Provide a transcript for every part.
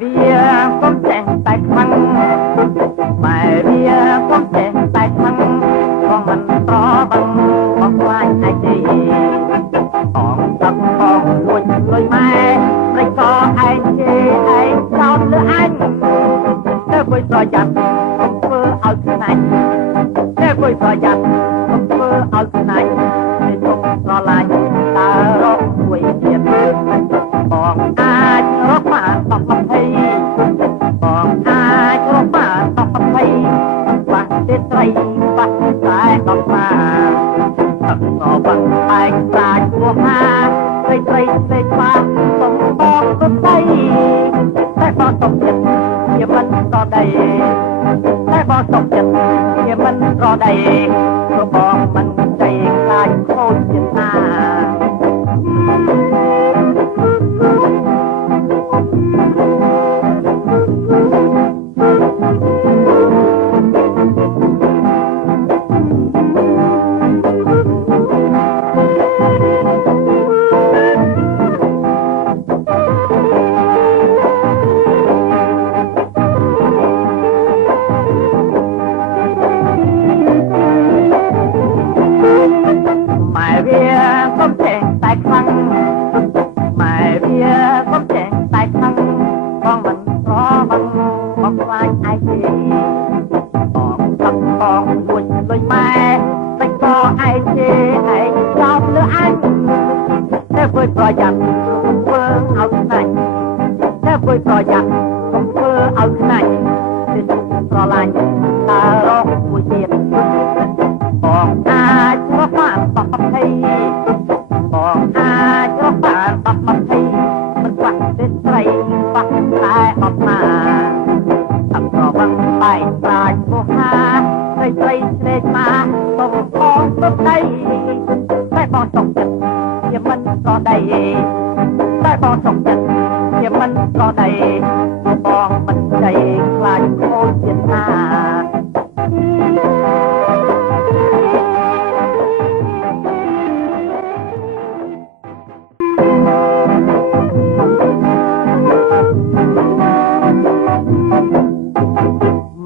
វាកុំចេះតែខ្មាំងម៉ែវាកុំចេះតែខ្មាំងក៏មិនប្របងមកខ្លាចឯទេបងទឹកបងលួចលុយម៉ែមិនក៏ឯងជេរឯងចោតលើអញទៅបុយប្រយ័ត្នកុំធ្វើឲ្យខ្លាចទៅបុយប្រយ័ត្នកុំធ្វើឲ្យខ្លាចទៅទុកស្រឡាញ់តើរកមួយទៀតបងអាចរកបាន10 20បងអាចរកបាន10 20បាក់ទេត្រីបាក់តែ10ម៉ាទឹកក៏បាក់ឯងសាច់ពោះហាត្រីត្រីពេកបាក់សុំបងទៅដីតែបងសុំចិត្តជាមិនប្រដីតែបងសុំចិត្តជាមិនប្រដីព្រោះបងមិនใจខ្លាចខូចចិត្តណាប្រយ័ត្នកុំធ្វើឲ្យខ្លាចតែប្រយ័ត្នកុំធ្វើឲ្យខ្លាចទៅស្រឡាញ់តើរកមួយទៀតបងអាចរកបាន10 20បងអាចរកបាន10 20មិនបាក់ទេត្រីបាក់តែអត់ណាអត់ប្រវត្តិបែកប្រាជ្ញពោះហាត្រីត្រីស្លេកមកសុំបងទៅដីតែបងសុំចិត្តជាមិនប្រដីតែបងសុំចិត្តជាមិនប្រដីបងមិនใจខ្លាចខូចចិត្តណា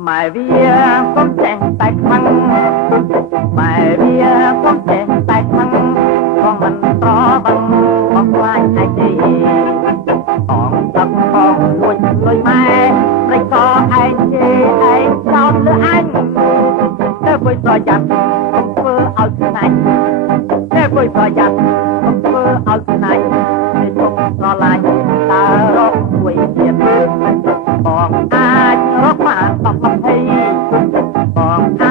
ម៉ែវាកុំចេះតែខ្មាំងម៉ែវាកុំចេះតែខ្មាំងក៏មិនប្របងមកខ្លាចឯទេបងទឹកបងលួចលុយម៉ែមិនក៏ឯងជេរឯងចោតលើអញទៅបុយប្រយ័ត្នកុំធ្វើឲ្យខ្លាចទៅបុយប្រយ័ត្នកុំធ្វើឲ្យខ្លាចទៅទុកស្រឡាញ់តើរកមួយទៀតបងអាចរកបាន10 20បង